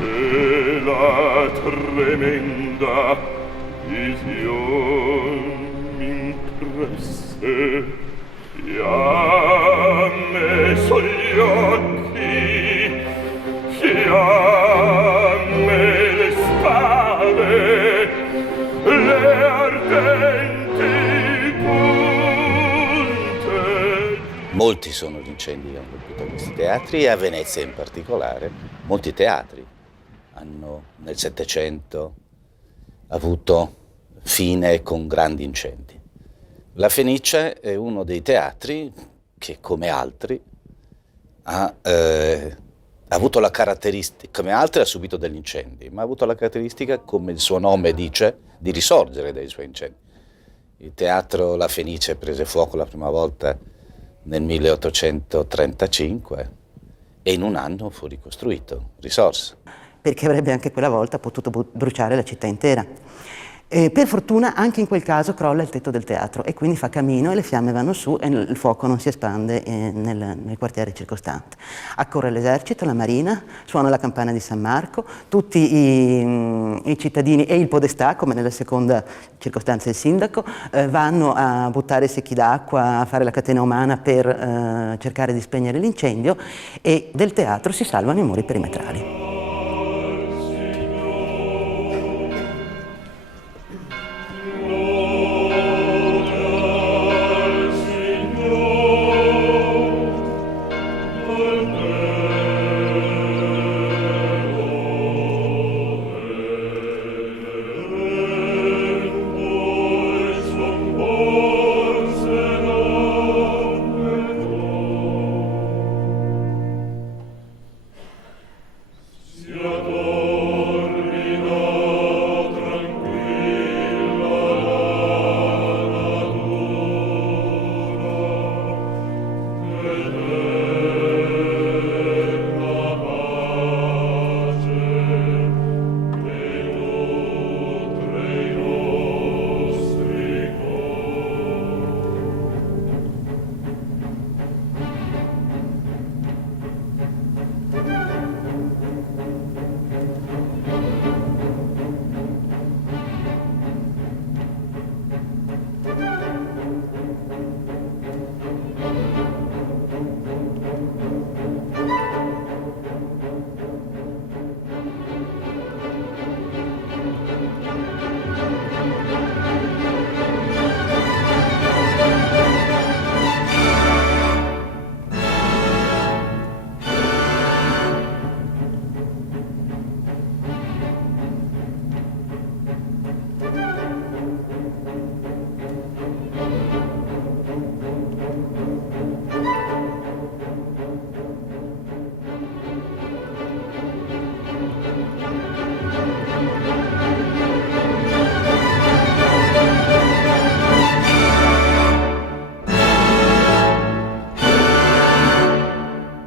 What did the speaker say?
e la tremenda vision m'impresse fiamme sugli occhi, fiamme le spade, le ardenti punte. Molti sono gli incendi che hanno colpito questi teatri e a Venezia in particolare. Molti teatri hanno nel Settecento avuto fine con grandi incendi. La Fenice è uno dei teatri che, come altri, ha avuto la caratteristica, come altri ha subito degli incendi, ma ha avuto la caratteristica, come il suo nome dice, di risorgere dai suoi incendi. Il teatro La Fenice prese fuoco la prima volta nel 1835 e in un anno fu ricostruito, risorse. Perché avrebbe anche quella volta potuto bruciare la città intera. Per fortuna anche in quel caso crolla il tetto del teatro e quindi fa cammino e le fiamme vanno su e il fuoco non si espande nel quartiere circostante. Accorre l'esercito, la marina, suona la campana di San Marco, tutti i cittadini e il podestà, come nella seconda circostanza il sindaco, vanno a buttare secchi d'acqua, a fare la catena umana per cercare di spegnere l'incendio e del teatro si salvano i muri perimetrali. Sia